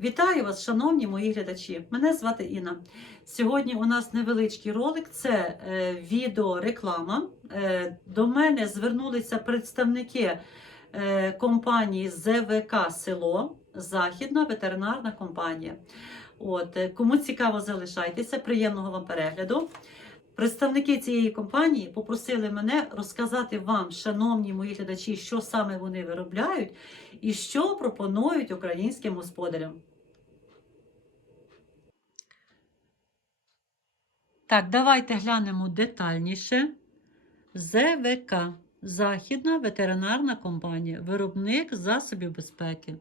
Вітаю вас, шановні мої глядачі! Мене звати Інна. Сьогодні у нас невеличкий ролик, це е, відеореклама. Е, до мене звернулися представники е, компанії ЗВК Село, Західна ветеринарна компанія. От, е, кому цікаво, залишайтеся, приємного вам перегляду. Представники цієї компанії попросили мене розказати вам, шановні мої глядачі, що саме вони виробляють і що пропонують українським господарям. Так, давайте глянемо детальніше. ЗВК Західна ветеринарна компанія, виробник засобів безпеки.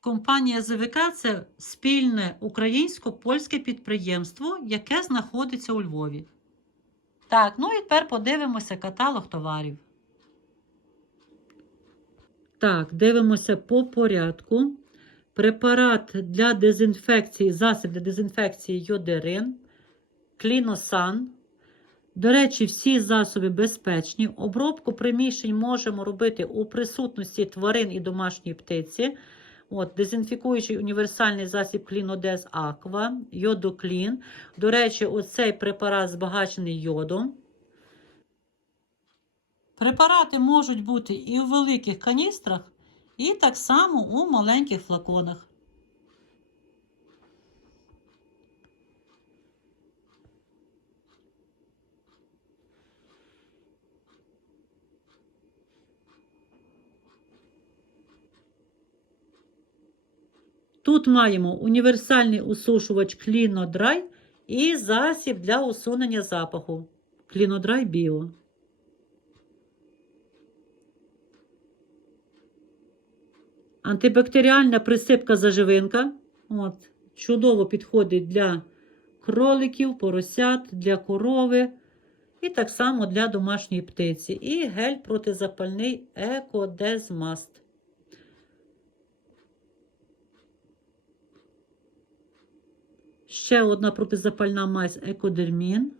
Компанія ЗВК це спільне українсько-польське підприємство, яке знаходиться у Львові. Так, ну і тепер подивимося каталог товарів. Так, дивимося по порядку. Препарат для дезінфекції, засіб для дезінфекції йодерин, кліносан. До речі, всі засоби безпечні. Обробку приміщень можемо робити у присутності тварин і домашньої птиці. От, Дезінфікуючий універсальний засіб Клінодез Аква, йодоклін. До речі, оцей препарат збагачений йодом. Препарати можуть бути і у великих каністрах, і так само у маленьких флаконах. Тут маємо універсальний усушувач Клінодрай і засіб для усунення запаху Клінодрай Біо. Антибактеріальна присипка заживинка. От, чудово підходить для кроликів, поросят, для корови. І так само для домашньої птиці. І гель протизапальний Екодезмаст. Ще одна протизапальна мазь Екодермін.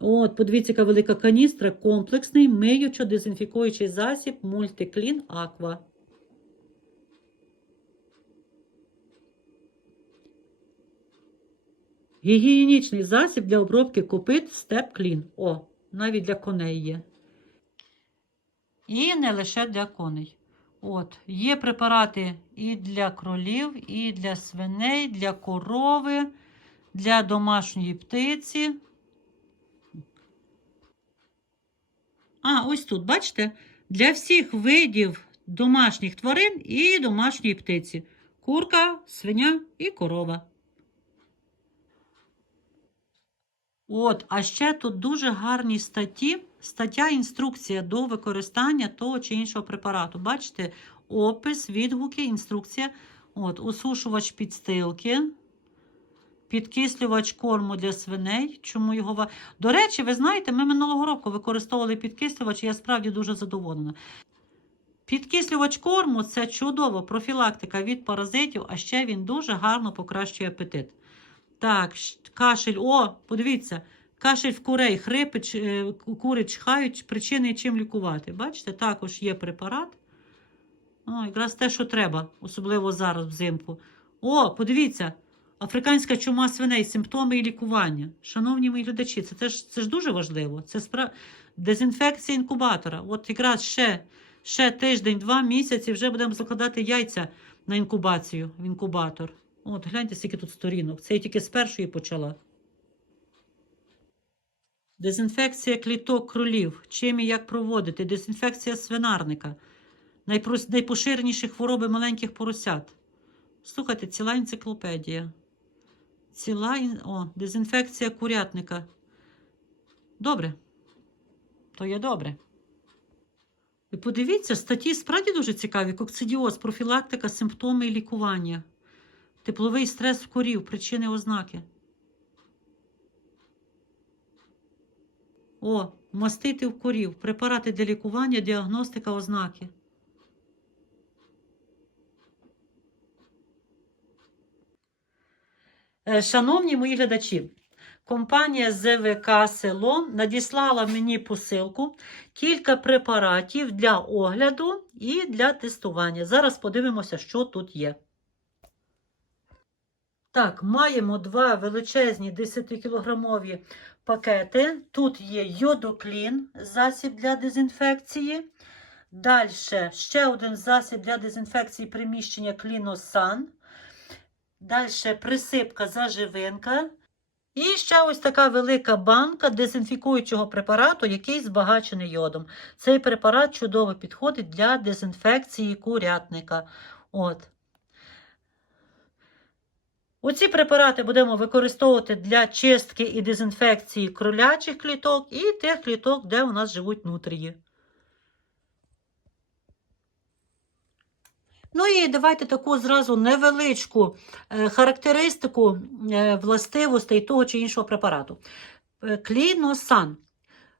От, подивіться, яка велика каністра, комплексний миючо-дезінфікуючий засіб Мультиклін Аква. Гігієнічний засіб для обробки копит Степ Клін. О, навіть для коней є. І не лише для коней. От, Є препарати і для кролів, і для свиней, для корови, для домашньої птиці. А, ось тут, бачите, для всіх видів домашніх тварин і домашньої птиці. Курка, свиня і корова. От, а ще тут дуже гарні статті. Стаття інструкція до використання того чи іншого препарату. Бачите, опис, відгуки, інструкція. От, Осушувач підстилки, підкислювач корму для свиней. Чому його До речі, ви знаєте, ми минулого року використовували підкислювач, і я справді дуже задоволена. Підкислювач корму це чудова профілактика від паразитів, а ще він дуже гарно покращує апетит. Так, кашель. О, подивіться, кашель в курей, хрипи, е, кури чхають, причини чим лікувати. Бачите, також є препарат. О, якраз те, що треба, особливо зараз взимку. О, подивіться, африканська чума свиней, симптоми і лікування. Шановні мої глядачі, це, теж, це ж дуже важливо. Це спра... дезінфекція інкубатора. От якраз ще, ще тиждень, два місяці вже будемо закладати яйця на інкубацію в інкубатор. От, гляньте, скільки тут сторінок. Це я тільки з першої почала. Дезінфекція кліток кролів. Чим і як проводити? Дезінфекція свинарника. Найпоширеніші хвороби маленьких поросят. Слухайте, ціла енциклопедія. Ціла О, дезінфекція курятника. Добре. То є добре. Ви подивіться, статті справді дуже цікаві. Кокцидіоз, профілактика, симптоми і лікування. Тепловий стрес в корів, причини ознаки. О, мастити в корів, препарати для лікування, діагностика, ознаки. Е, Шановні мої глядачі, Компанія ЗВК Село надіслала мені посилку кілька препаратів для огляду і для тестування. Зараз подивимося, що тут є. Так, маємо два величезні 10-кілограмові пакети. Тут є йодоклін, засіб для дезінфекції. Далі ще один засіб для дезінфекції приміщення Кліносан. Далі присипка заживинка. І ще ось така велика банка дезінфікуючого препарату, який збагачений йодом. Цей препарат чудово підходить для дезінфекції курятника. От. Оці препарати будемо використовувати для чистки і дезінфекції кролячих кліток і тих кліток, де у нас живуть нутрії. Ну і давайте таку зразу невеличку е, характеристику е, властивостей того чи іншого препарату. Е, Кліносан.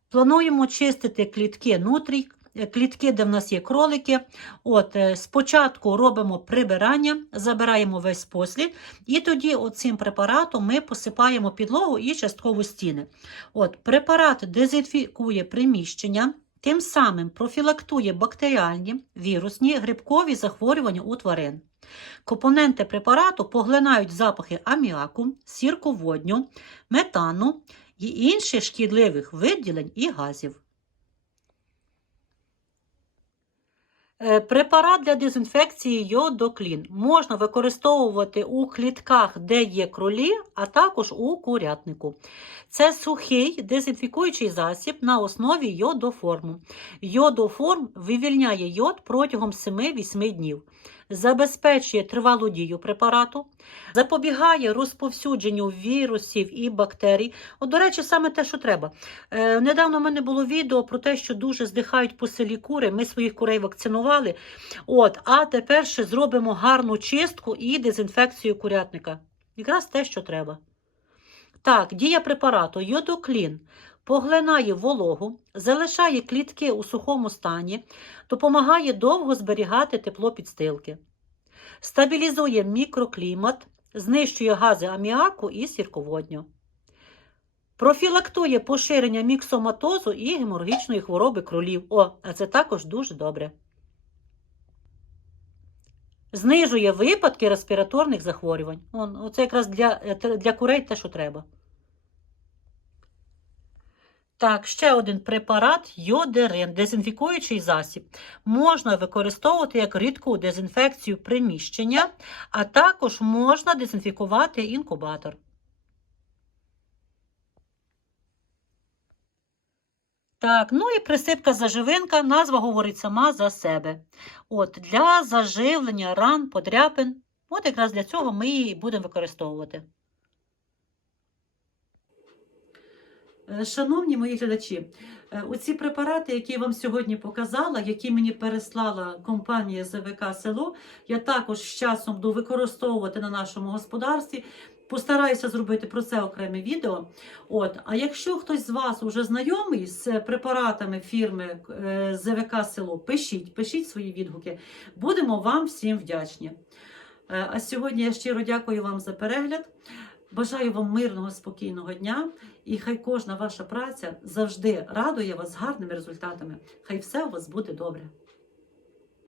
Плануємо чистити клітки нутрій, клітки, де в нас є кролики. От, е, спочатку робимо прибирання, забираємо весь послід, і тоді цим препаратом ми посипаємо підлогу і частково стіни. От, препарат дезінфікує приміщення. Тим самим профілактує бактеріальні, вірусні, грибкові захворювання у тварин. Компоненти препарату поглинають запахи аміаку, сірководню, метану і інших шкідливих виділень і газів. Препарат для дезінфекції йодоклін можна використовувати у клітках, де є кролі, а також у курятнику. Це сухий дезінфікуючий засіб на основі йодоформу. Йодоформ вивільняє йод протягом 7-8 днів, забезпечує тривалу дію препарату, запобігає розповсюдженню вірусів і бактерій. От, до речі, саме те, що треба. Е, недавно в мене було відео про те, що дуже здихають по селі кури. Ми своїх курей вакцинували. От, а тепер ще зробимо гарну чистку і дезінфекцію курятника. Якраз те, що треба. Так, дія препарату йодоклін поглинає вологу, залишає клітки у сухому стані, допомагає довго зберігати тепло підстилки, стабілізує мікроклімат, знищує гази аміаку і сірководню. Профілактує поширення міксоматозу і геморгічної хвороби кролів. О, а це також дуже добре. Знижує випадки респіраторних захворювань. Он, оце якраз для, е, для курей те, що треба. Так, ще один препарат йодерин, дезінфікуючий засіб. Можна використовувати як рідку дезінфекцію приміщення, а також можна дезінфікувати інкубатор. Так, ну і присипка заживинка, назва говорить сама за себе. От, Для заживлення ран, подряпин, от якраз для цього ми її будемо використовувати. Е, Шановні мої глядачі, е, оці препарати, які я вам сьогодні показала, які мені переслала компанія ЗВК Село, я також з часом буду використовувати на нашому господарстві. Постараюся зробити про це окреме відео. От, а якщо хтось з вас вже знайомий з препаратами фірми е, ЗВК Село, пишіть, пишіть свої відгуки. Будемо вам всім вдячні. Е, А сьогодні я щиро дякую вам за перегляд. Бажаю вам мирного, спокійного дня, і хай кожна ваша праця завжди радує вас гарними результатами. Хай все у вас буде добре.